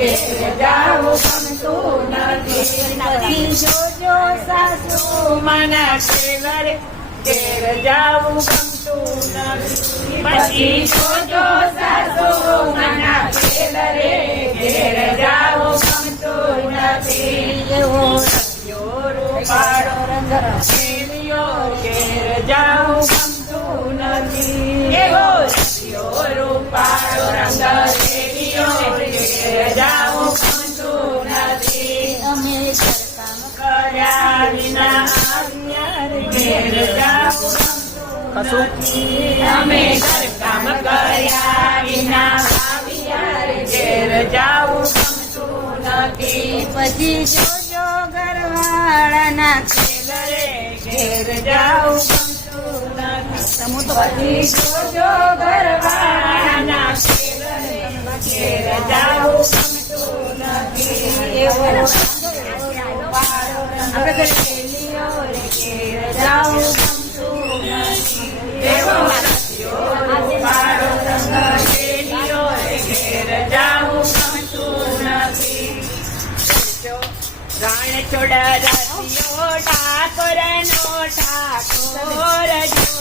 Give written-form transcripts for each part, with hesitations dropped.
ઘેર જાવું ગમતું નથી. પછી જોજો સાસુ માના ખેલરે ઘેર જાવું ગમતું નથી. પછી જોજો સાસુ માના ખેલરે ઘેર જાવું ગમતું નથી. એવો રંગ્યો રૂપાળો રંગ ખેલ્યો ઘેર જાવું ગમતું નથી. એવો રંગ્યો રૂપાળો રંગ ખેલ્યો ઘેર જાવું ગમતું નથી. અમે ઘરકામ કર્યા વિના આવ્યા ઘેર જાવું ગમતું નથી. અમે ઘરકામ કર્યા વિના આવ્યા ઘેર જાવું ગમતું નથી. પછી જોજો ઘરવાળાના ખેલરે ઘેર જાવું ગમતું નથી. પછી જોજો ઘરવાળાના ખેલરે ઘેર જાવું ગમતું નથી. એવો આપણે ખેલ્યો રે ઘેર જાવું ગમતું નથી. એવો રૂપાળો રંગ ખેલ્યો રે ઘેર જાવું ગમતું નથી. રણ છોડ રસિયો ઠાકોર નો ઠાકોર જો.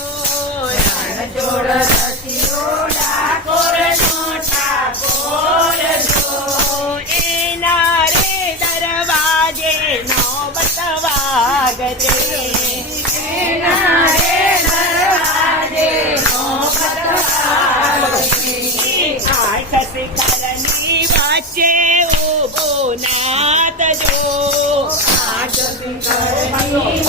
રણ છોડ રસિયો ઠાકોર નો ઠાકોર જો. એના રે દરવાજે નો બતવાગજે. એના રે દરવાજે નો બતવાગજે. આઠ શિખરની વચ્ચે ઉભો નાથ જો. આઠ શિખરની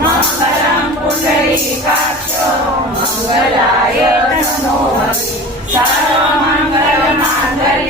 मंगलम पुंडरीकाक्षो मंगलाय तनोहरि सर्वमंगल मांगल्ये।